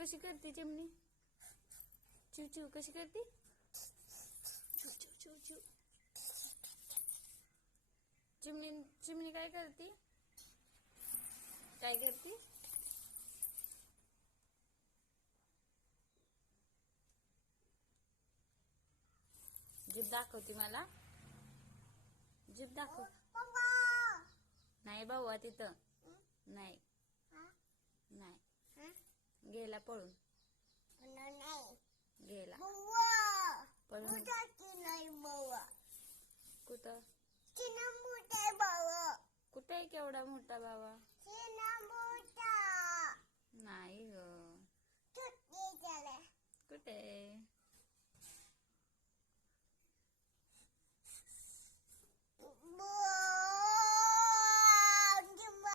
कशी करते चिमणी? चिव चिव कशी करते? चिव चिव चिव चिव. चिमणी चिमणी काय करते? काय करते? जीभ दाखवते मला. जीभ दाखव. नाही बाबा तिथं नाही. नाही गेला पळून. गेला पळून. कुठं कुठे आहे केवढा मोठा बाबा? नाही ग. कुठे